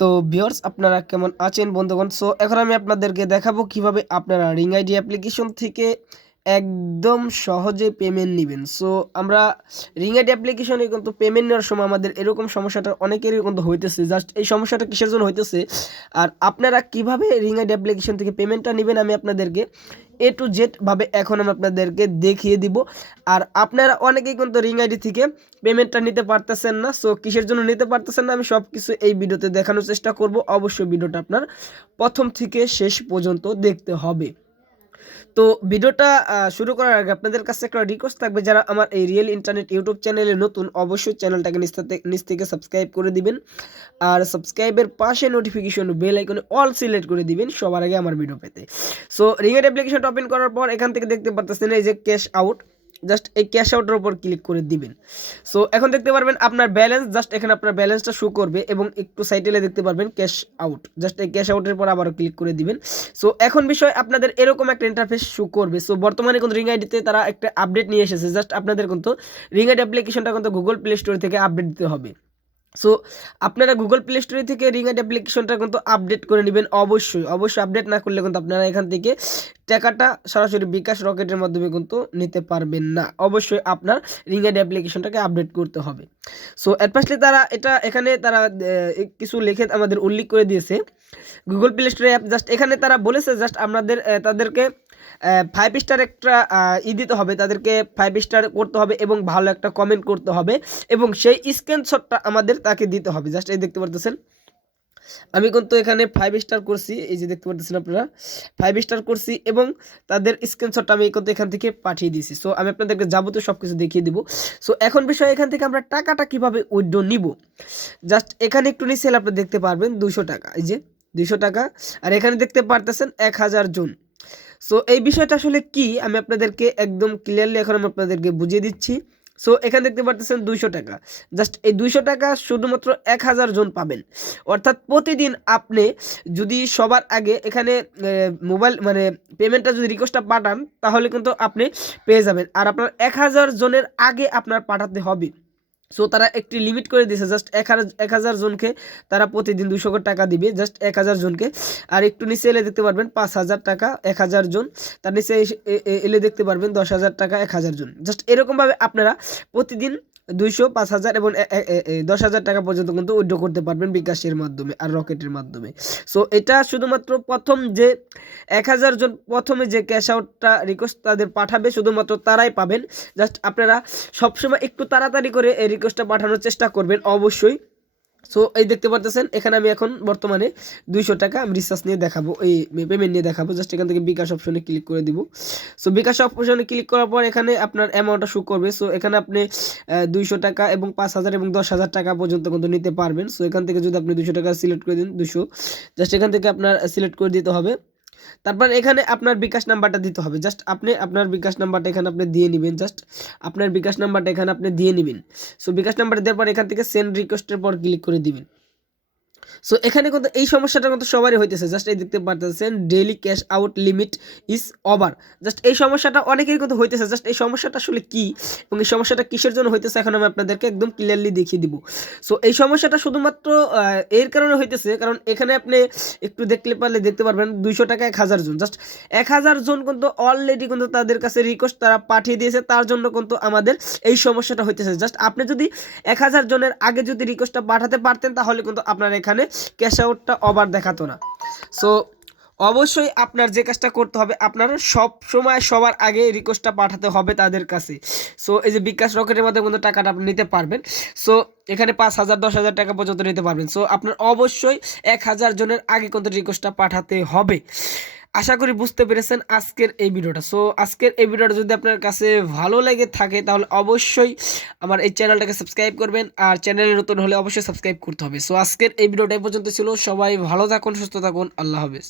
তো ভিওর্স আপনারা কেমন আছেন বন্ধুগণ? সো এখন আমি আপনাদেরকে দেখাবো কীভাবে আপনারা রিং আইডি অ্যাপ্লিকেশন থেকে একদম সহজে পেমেন্ট নেবেন। সো আমরা রিং আইডি অ্যাপ্লিকেশনে কিন্তু পেমেন্ট নেওয়ার সময় আমাদের এরকম সমস্যাটা অনেকেরই কিন্তু হইতেছে। জাস্ট এই সমস্যাটা কিসের জন্য হইতেছে? আর আপনারা কীভাবে রিং আইডি অ্যাপ্লিকেশন থেকে পেমেন্টটা নেবেন আমি আপনাদেরকে এ টু জেড ভাবে এখন আমি আপনাদেরকে দেখিয়ে দিব। আর আপনারা অনেকেই কিন্তু রিং আইডি থেকে পেমেন্টটা নিতে পারতেছেন না। সো কিসের জন্য নিতে পারতেছেন না আমি সব কিছু এই ভিডিওতে দেখানোর চেষ্টা করব। অবশ্যই ভিডিওটা আপনার প্রথম থেকে শেষ পর্যন্ত দেখতে হবে। তো ভিডিওটা শুরু করার আগে আপনাদের কাছে একটা রিকোয়েস্ট থাকবে, যারা আমার এই রিয়েল ইন্টারনেট ইউটিউব চ্যানেলে নতুন, অবশ্যই চ্যানেলটাকে নিচ থেকে- সাবস্ক্রাইব করে দিবেন। আর সাবস্ক্রাইবের পাশে নোটিফিকেশন বেল আইকনে অল সিলেক্ট করে দিবেন সবার আগে আমার ভিডিও পেতে। সো রিঙের অ্যাপ্লিকেশনটা ওপেন করার পর এখান থেকে দেখতে পারতেছেন এই যে ক্যাশ আউট জাস্ট এই ক্যাশ আউটের উপর ক্লিক করে দিবেন। সো এখন দেখতে পারবেন আপনার ব্যালেন্স জাস্ট এখানে আপনার ব্যালেন্সটা শো করবে এবং একটু সাইটেলে দেখতে পারবেন ক্যাশ আউট জাস্ট এই ক্যাশ আউটের পর আবারও ক্লিক করে দিবেন। সো এখন বিষয় আপনাদের এরকম একটা ইন্টারফেস শো করবে। সো বর্তমানে কিন্তু রিং আইডিতে তারা একটা আপডেট নিয়ে এসেছে। জাস্ট আপনাদের কিন্তু রিং আইডি অ্যাপ্লিকেশনটা কিন্তু গুগল প্লে স্টোর থেকে আপডেট দিতে হবে। সো আপনারা গুগল প্লে স্টোরে থেকে রিং আইড অ্যাপ্লিকেশনটা কিন্তু আপডেট করে নেবেন অবশ্যই। অবশ্যই আপডেট না করলে কিন্তু আপনারা এখান থেকে টাকাটা সরাসরি বিকাশ রকেটের মাধ্যমে কিন্তু নিতে পারবেন না। অবশ্যই আপনার রিং আইড অ্যাপ্লিকেশনটাকে আপডেট করতে হবে। সো অ্যাডভার্সলি তারা এটা এখানে তারা কিছু লেখে আমাদের উল্লেখ করে দিয়েছে। গুগল প্লে স্টোরে অ্যাপ জাস্ট এখানে তারা বলেছে জাস্ট আপনাদের তাদেরকে ফাইভ স্টার একটা ই দিতে হবে, তাদেরকে ফাইভ স্টার করতে হবে এবং ভালো একটা কমেন্ট করতে হবে এবং সেই স্ক্রিনশটটা আমাদের তাকে দিতে হবে। জাস্ট এই দেখতে পারতেছেন? আমি কিন্তু এখানে ফাইভ স্টার করছি, এই যে দেখতে পারতেছেন আপনারা? ফাইভ স্টার করছি এবং তাদের স্ক্রিনশটটা আমি কিন্তু এখান থেকে পাঠিয়ে দিয়েছি। সো আমি আপনাদেরকে যাবতীয় সব কিছু দেখিয়ে দিব। সো এখন বিষয় এখান থেকে আমরা টাকাটা কীভাবে উইথড্র নিব? জাস্ট এখানে একটু নিচে এলে আপনি দেখতে পারবেন দুশো টাকা। এই যে দুশো টাকা। আর এখানে দেখতে পারতেছেন এক হাজার জন। সো এই বিষয়টা আসলে কি? আমি আপনাদেরকে একদম ক্লিয়ারলি এখন আমি আপনাদেরকে বুঝিয়ে দিচ্ছি। সো এখানে দেখতে পারতেছেন দুইশো টাকা। জাস্ট এই দুইশো টাকা শুধুমাত্র এক হাজার জন পাবেন। অর্থাৎ প্রতিদিন আপনি যদি সবার আগে এখানে মোবাইল মানে পেমেন্টটা যদি রিকোয়েস্টটা পাঠান, তাহলে কিন্তু আপনি পেয়ে যাবেন। আর আপনার এক হাজার জনের আগে আপনার পাঠাতে হবে। সো তারা একটি লিমিট করে দিয়েছে জাস্ট এক এক হাজার জনকে তারা প্রতিদিন দুশো টাকা দিবে জাস্ট এক হাজার জনকে। আর একটু নিচে এলে দেখতে পারবেন পাঁচ হাজার টাকা, এক হাজার জন। তার নিচে এলে দেখতে পারবেন দশ হাজার টাকা, এক হাজার জন। জাস্ট এরকমভাবে আপনারা প্রতিদিন দুইশো পাঁচ হাজার এবং দশ হাজার টাকা পর্যন্ত কিন্তু উইড্রো করতে পারবেন বিকাশের মাধ্যমে আর রকেটের মাধ্যমে। সো এটা শুধুমাত্র প্রথম যে এক হাজার জন প্রথমে যে ক্যাশ আউটটা রিকোয়েস্ট তাদের পাঠাবে, শুধুমাত্র তারাই পাবেন। জাস্ট আপনারা সবসময় একটু তাড়াতাড়ি করে এই রিকোয়েস্টটা পাঠানোর চেষ্টা করবেন। অবশ্যই সো এই দেখতে পারতেছেন, এখানে আমি এখন বর্তমানে দুইশো টাকা আমি রিচার্জ নিয়ে দেখাবো, এই পেমেন্ট নিয়ে দেখাবো। জাস্ট এখান থেকে বিকাশ অপশনে ক্লিক করে দিব। সো বিকাশ অপশনে ক্লিক করার পর এখানে আপনার অ্যামাউন্টটা শো করবে। সো এখানে আপনি দুইশো টাকা এবং পাঁচ হাজার এবং দশ হাজার টাকা পর্যন্ত কিন্তু নিতে পারবেন। সো এখান থেকে যদি আপনি দুশো টাকা সিলেক্ট করে দিন দুশো জাস্ট এখান থেকে আপনার সিলেক্ট করে দিতে হবে। তারপর এখানে আপনার বিকাশ নাম্বারটা দিতে হবে। জাস্ট আপনি আপনার বিকাশ নাম্বারটা এখানে আপনি দিয়ে নেবেন। জাস্ট আপনার বিকাশ নাম্বারটা এখানে আপনি দিয়ে নেবেন। সো বিকাশ নাম্বার দেওয়ার পর এখান থেকে সেন্ড রিকোয়েস্টের পর ক্লিক করে দিবেন। সো এখানে কিন্তু এই সমস্যাটা কিন্তু সবারই হইতেছে। জাস্ট এই দেখতে পারতেছেন daily cash out limit is over just এই সমস্যাটা অনেকেরই কিন্তু হইতেছে। জাস্ট এই সমস্যাটা আসলে কি এবং এই সমস্যাটা কিসের জন্য হইতেছে এখন আমি আপনাদেরকে একদম ক্লিয়ারলি দেখিয়ে দিব। সো এই সমস্যাটা শুধুমাত্র এর কারণে হইতেছে, কারণ এখানে আপনি একটু দেখলে পারলে দেখতে পারবেন, দুইশো টাকা এক হাজার জন। জাস্ট এক হাজার জন কিন্তু অলরেডি কিন্তু তাদের কাছে রিকোয়েস্ট তারা পাঠিয়ে দিয়েছে, তার জন্য কিন্তু আমাদের এই সমস্যাটা হইতেছে। জাস্ট আপনি যদি এক হাজার জনের আগে যদি রিকোয়েস্টটা পাঠাতে পারতেন, তাহলে কিন্তু আপনার এখানে ক্যাশ আউটটা ওভার দেখাতো না। সো অবশ্যই আপনার যে কাজটা করতে হবে আপনার সব সময় সবার আগে রিকোয়েস্টটা পাঠাতে হবে তাদের কাছে। সো এই যে বিকাশ রকেটের মাধ্যমে কিন্তু টাকাটা আপনি নিতে পারবেন। সো এখানে পাঁচ হাজার, দশ হাজার টাকা পর্যন্ত নিতে পারবেন। সো আপনার অবশ্যই এক হাজার জনের আগে কিন্তু রিকোয়েস্টটা পাঠাতে হবে। আশা করি বুঝতে পেরেছেন আজকের এই ভিডিওটা। সো আজকের এই ভিডিওটা যদি আপনার কাছে ভালো লেগে থাকে, তাহলে অবশ্যই আমার এই চ্যানেলটাকে সাবস্ক্রাইব করবেন আর চ্যানেলে নতুন হলে অবশ্যই সাবস্ক্রাইব করতে হবে। সো আজকের এই ভিডিওটা পর্যন্ত ছিল। সবাই ভালো থাকুন, সুস্থ থাকুন। আল্লাহ হাফেজ।